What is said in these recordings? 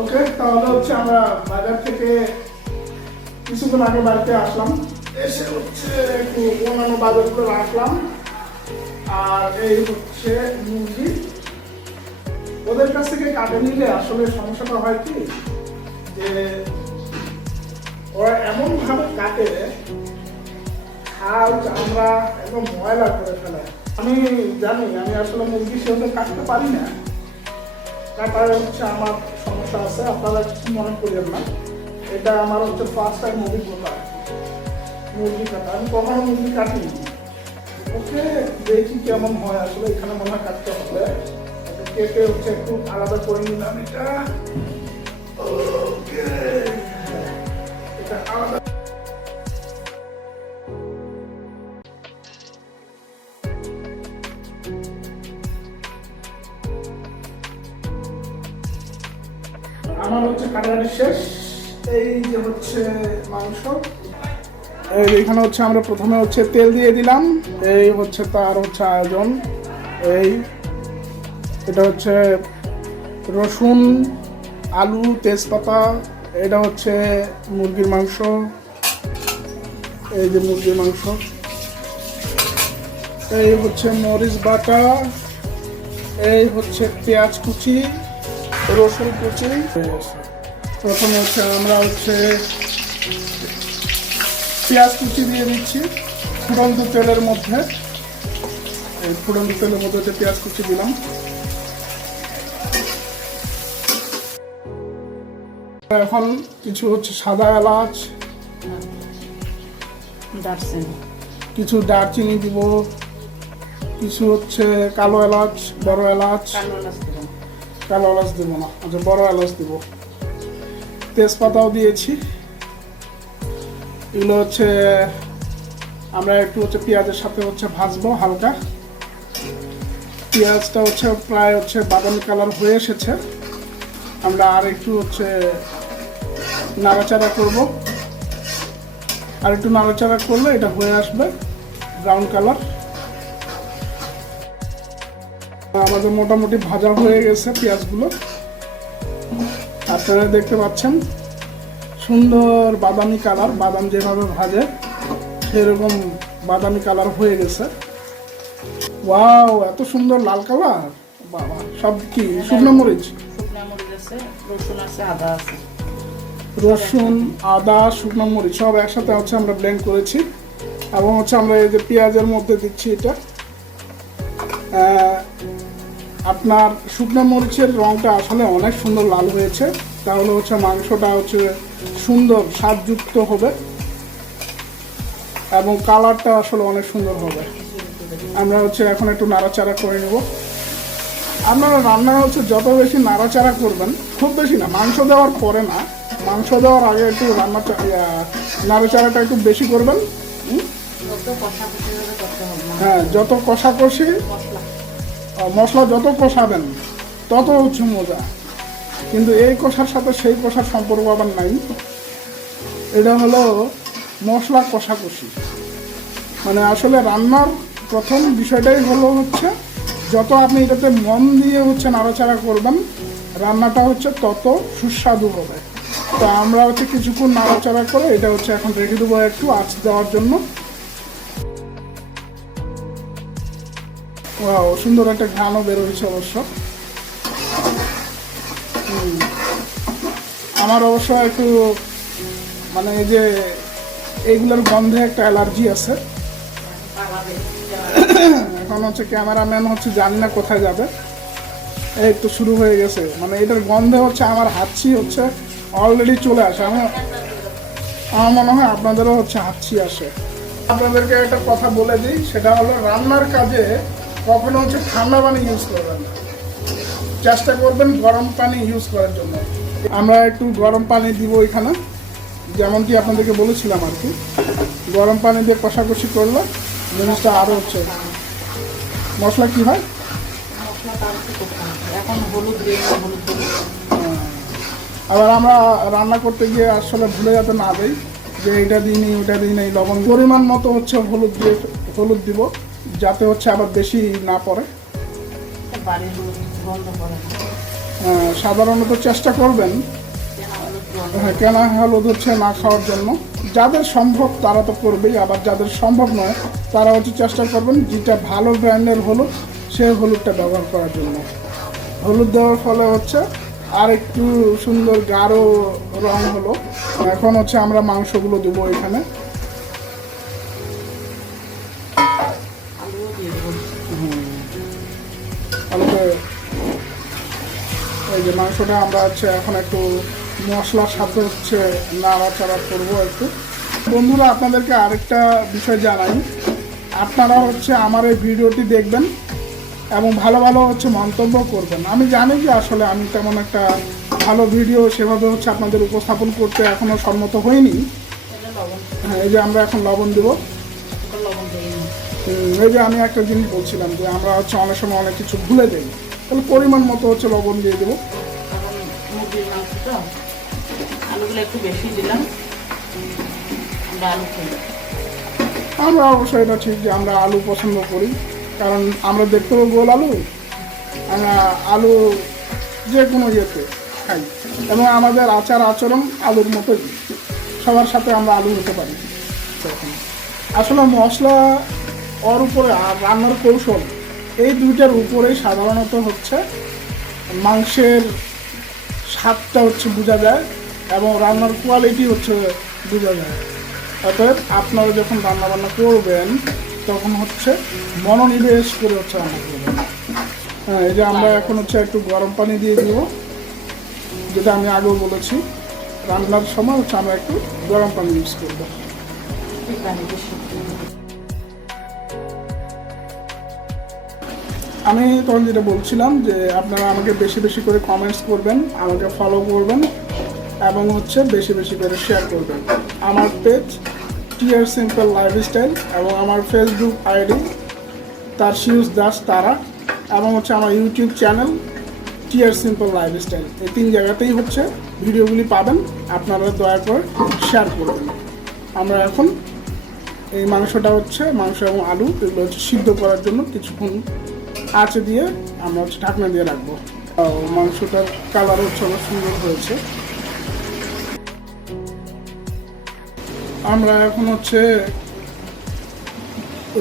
ওকে, তাহলে হচ্ছে আমরা বাজার থেকে কিছুক্ষণ আগে বাড়িতে আসলাম, এসে হচ্ছে একটু অন্যান্য বাজারগুলো রাখলাম। আর এই হচ্ছে মুরগি, ওদের কাছ থেকে কাটে নিলে আসলে সমস্যাটা হয় কি যে ওরা এমন ভাবে কাটে, খাল চামড়া একদম ময়লা করে ফেলে। আমি জানি আমি আসলে মুরগি সেভাবে কাটতে পারি না, কাটার হচ্ছে আমার সমস্যা আছে, আপনারা কিছু মনে করেন না। এটা আমার হচ্ছে ফার্স্ট টাইম অভিজ্ঞতা মুরগি কাটা, আমি কখনো মুরগি কাটিনি। ওকে, দেখি কেমন হয় আসলে। এখানে মনে হয় কাটতে হবে, কেটে হচ্ছে একটু আলাদা করে নিলাম এটা। ওকে, এটা আলাদা। আমার হচ্ছে কাটাকাটি শেষ। এই যে হচ্ছে মাংস, এইখানে হচ্ছে আমরা প্রথমে হচ্ছে তেল দিয়ে দিলাম। এই হচ্ছে তার হচ্ছে আয়োজন। এই এটা হচ্ছে রসুন, আলু, তেজপাতা, এটা হচ্ছে মুরগির মাংস। এই যে মুরগির মাংস, এই হচ্ছে মরিচ বাটা, এই হচ্ছে পেঁয়াজ কুচি, রসুন কুচি। প্রথমে হচ্ছে আমরা হচ্ছে পেঁয়াজ কুচি দিয়ে দিচ্ছি ফুটন্ত তেলের মধ্যে। এই ফুটন্ত তেলের মধ্যে হচ্ছে পেঁয়াজ কুচি দিলাম। এখন কিছু হচ্ছে সাদা এলাচ, কিছু দারচিনি দিব, কিছু হচ্ছে কালো এলাচ, বড় এলাচ। কালো এলাচ দিব না, আচ্ছা বড় এলাচ দিব। তেজপাতাও দিয়েছি। এগুলো হচ্ছে আমরা একটু হচ্ছে পেঁয়াজের সাথে হচ্ছে ভাজবো হালকা। পেঁয়াজটা হচ্ছে প্রায় হচ্ছে বাদামি কালার হয়ে এসেছে। আমরা আর একটু হচ্ছে নাড়াচাড়া করব, আর একটু নাড়াচাড়া করলে এটা হয়ে আসবে ব্রাউন কালার। আমাদের মোটামুটি ভাজা হয়ে গেছে পেঁয়াজগুলো, আপনারা দেখতে পাচ্ছেন সুন্দর বাদামি কালার। বাদাম যেভাবে ভাজে সেরকম বাদামি কালার হয়ে গেছে। ওয়াও, এত সুন্দর লাল কালার! বাবা, সব কি শুকনো মরিচ? রসুন, আদা, শুকনো মরিচ সব একসাথে হচ্ছে আমরা ব্লেন্ড করেছি। এবং হচ্ছে আমরা এই যে পেঁয়াজের মধ্যে দিচ্ছি এটা। আপনার শুকনো মরিচের রঙটা আসলে অনেক সুন্দর লাল হয়েছে, তাহলে হচ্ছে মাংসটা হচ্ছে সুন্দর স্বাদযুক্ত হবে এবং কালারটা আসলে অনেক সুন্দর হবে। আমরা হচ্ছে এখন একটু নাড়াচাড়া করে নেব। আপনারা রান্না হচ্ছে যত বেশি নাড়াচাড়া করবেন, খুব বেশি না, মাংস দেওয়ার পরে না, মাংস দেওয়ার আগে একটু নাড়াচাড়াটা একটু বেশি করবেন। হ্যাঁ, যত কষাকষি মশলা যত কষাবেন তত হচ্ছে মজা। কিন্তু এই কষার সাথে সেই কষার সম্পর্ক আবার নাই। এটা হলো মশলা কষাকষি। মানে আসলে রান্নার প্রথম বিষয়টাই হলো হচ্ছে যত আপনি এটাতে মন দিয়ে হচ্ছে নাড়াচাড়া করবেন, রান্নাটা হচ্ছে তত সুস্বাদু হবে। তো আমরা হচ্ছে কিছুক্ষণ নাড়াচাড়া করে এটা হচ্ছে এখন রেখে দেবো একটু আঁচ দেওয়ার জন্য। ওয়াও, সুন্দর একটা ঘ্রাণও বের হয়েছে অবশ্য। আমার অবশ্য একটু মানে এই যে এইগুলোর গন্ধে একটা অ্যালার্জি আছে। এখন হচ্ছে ক্যামেরাম্যান হচ্ছে জানি না কোথায় যাবে। এই তো শুরু হয়ে গেছে, মানে এটার গন্ধে হচ্ছে আমার হাঁচি হচ্ছে অলরেডি চলে আসে। আমার মনে হয় আপনাদেরও হচ্ছে হাঁচি আসে। আপনাদেরকে একটা কথা বলে দিই, সেটা হলো রান্নার কাজে কখনো হচ্ছে ঠান্ডা পানি ইউজ করবেন না, চেষ্টা করবেন গরম পানি ইউজ করার জন্য। আমরা একটু গরম পানি দিব এখানে, যেমনটি আপনাদেরকে বলেছিলাম আর কি। গরম পানি দিয়ে কষাকষি করলে জিনিসটা আরও হচ্ছে মশলা কি হয়। আবার আমরা রান্না করতে গিয়ে আসলে ভুলে যেতে না দেই যে এটা দিই নি ওটা দিই নেই, লবণ পরিমাণ মতো হচ্ছে হলুদ দিব, যাতে হচ্ছে আবার বেশি না পড়ে। সাধারণত চেষ্টা করবেন কেনা হলুদ হচ্ছে না খাওয়ার জন্য। যাদের সম্ভব তারা তো করবেই, আবার যাদের সম্ভব নয় তারা হচ্ছে চেষ্টা করবেন যেটা ভালো ব্র্যান্ডের হলুদ সেই হলুদটা ব্যবহার করার জন্য। হলুদ দেওয়ার ফলে হচ্ছে আর একটু সুন্দর গাঢ় রং হলো। এখন হচ্ছে আমরা মাংসগুলো দেবো এখানে। এই যে মাংসটা আমরা হচ্ছে এখন একটু মশলার সাথে হচ্ছে নাড়াচাড়া করবো একটু। বন্ধুরা, আপনাদেরকে আরেকটা বিষয় জানাই, আপনারা হচ্ছে আমার এই ভিডিওটি দেখবেন এবং ভালো ভালো হচ্ছে মন্তব্য করবেন। আমি জানি যে আসলে আমি তেমন একটা ভালো ভিডিও সেভাবে হচ্ছে আপনাদের উপস্থাপন করতে এখনও সম্মত হইনি। হ্যাঁ, এই যে আমরা এখন লবণ দেবো। এই যে আমি একটা জিনিস বলছিলাম যে আমরা হচ্ছে অনেক সময় অনেক কিছু ভুলে যাই, তাহলে পরিমাণ মতো হচ্ছে লবণ দিয়ে দেবো। আলুগুলো একটু বেশি দিলাম, আমরা অবশ্যই এটা ঠিক যে আমরা আলু পছন্দ করি, কারণ আমরা দেখতে পাবো গোল আলু, আমরা আলু যে কোনো ইয়েতে খাই এবং আমাদের আচার আচরণ আলুর মতোই, সবার সাথে আমরা আলু হতে পারি। আসলে মশলা ওর উপরে আর রান্নার কৌশল এই দুইটার উপরেই সাধারণত হচ্ছে মাংসের স্বাদটা হচ্ছে বোঝা যায় এবং রান্নার কোয়ালিটি হচ্ছে বোঝা যায়। অতএব আপনারা যখন রান্নাবান্না করবেন তখন হচ্ছে মনোনিবেশ করে হচ্ছে রান্না করবেন। হ্যাঁ, এই যে আমরা এখন হচ্ছে একটু গরম পানি দিয়ে দিব, যেটা আমি আগেও বলেছি রান্নার সময় হচ্ছে আমরা একটু গরম পানি ইউজ করবো। আমি তখন যেটা বলছিলাম যে আপনারা আমাকে বেশি বেশি করে কমেন্টস করবেন, আমাকে ফলো করবেন এবং হচ্ছে বেশি বেশি করে শেয়ার করবেন। আমার পেজ টিয়ার সিম্পল লাইফস্টাইল এবং আমার ফেসবুক আইডি তারশিউস দাস তারা এবং হচ্ছে আমার ইউটিউব চ্যানেল টিয়ার সিম্পল লাইফস্টাইল, এই 3 জায়গাতেই হচ্ছে ভিডিওগুলি পাবেন। আপনারা দয়া করে শেয়ার করবেন। আমরা এখন এই মাংসটা হচ্ছে মাংস এবং আলু এগুলো হচ্ছে সিদ্ধ করার জন্য কিছুক্ষণ আঁচে দিয়ে আমরা হচ্ছে ঢাকনা দিয়ে রাখবো। মাংসটার কালার হচ্ছে অনেক সুন্দর হয়েছে। আমরা এখন হচ্ছে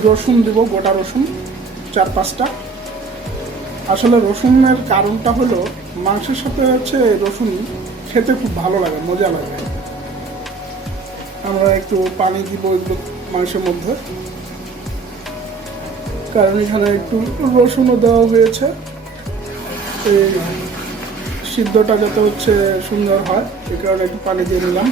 রসুন দিব, গোটা রসুন 4-5টা। আসলে রসুনের কারণটা হলো মাংসের সাথে হচ্ছে রসুন খেতে খুব ভালো লাগে, মজা লাগে। আমরা একটু পানি দিব এগুলো মাংসের মধ্যে, কারণ এখানে একটু রসুনও দেওয়া হয়েছে এই সিদ্ধটা যাতে হচ্ছে সুন্দর হয়, এই কারণে একটু পানি দিয়ে নিলাম।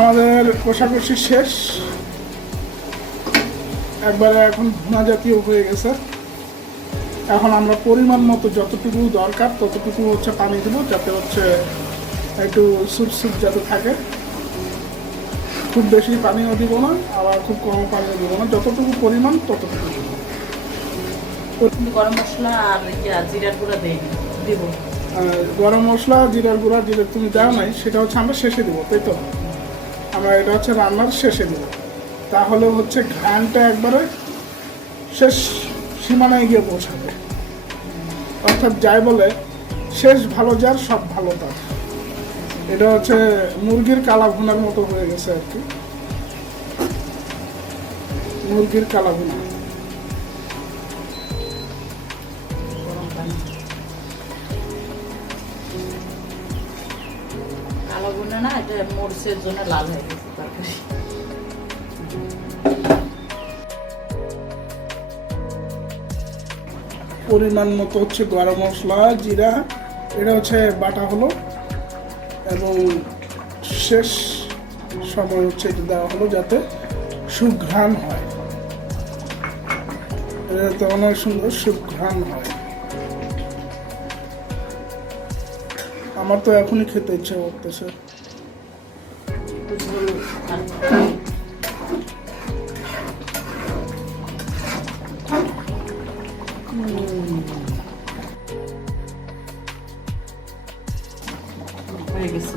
আমাদের কষাকষি শেষ, একবারে এখন ভুনা জাতীয় হয়ে গেছে। এখন আমরা পরিমাণ মতো যতটুকু দরকার ততটুকু হচ্ছে পানি দেবো, যাতে হচ্ছে একটু স্যুপ স্যুপ যাতে থাকে। খুব বেশি পানিও দিব না, আবার খুব কম পানিও দিব না, যতটুকু পরিমাণ ততটুকু দেবো। গরম মশলা আর জিরার গুঁড়া দিব। গরম মশলা জিরার গুঁড়া যেটা তুমি দাও নাই সেটা হচ্ছে আমরা শেষে দেবো, তাই তো? আমরা এটা হচ্ছে রান্নার শেষে দেব, তাহলে হচ্ছে ঘ্রাণটা একবারে শেষ সীমানায় গিয়ে পৌঁছাবে। অর্থাৎ যাই বলে শেষ ভালো যার সব ভালো তার। এটা হচ্ছে মুরগির কালা ভুনার মতো হয়ে গেছে আর কি, মুরগির কালা ভুনা। কালো ভুনা না, এটা মরিচের জন্য লাল হয়ে গেছে তরকারি। পরিমাণ মতো হচ্ছে গরম মশলা, জিরা, এটা হচ্ছে বাটা হলো এবং শেষ সময় হচ্ছে এটা দেওয়া হলো যাতে সুঘ্রাণ হয়, যাতে অনেক সুন্দর সুঘ্রাণ হয়। আমার তো এখনই খেতে ইচ্ছে করতেছে। হয়ে গেছে।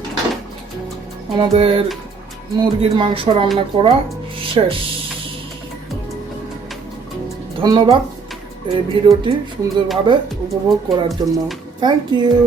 আমাদের মুরগির মাংস রান্না করা শেষ। ধন্যবাদ এই ভিডিওটি সুন্দরভাবে উপভোগ করার জন্য। Thank you.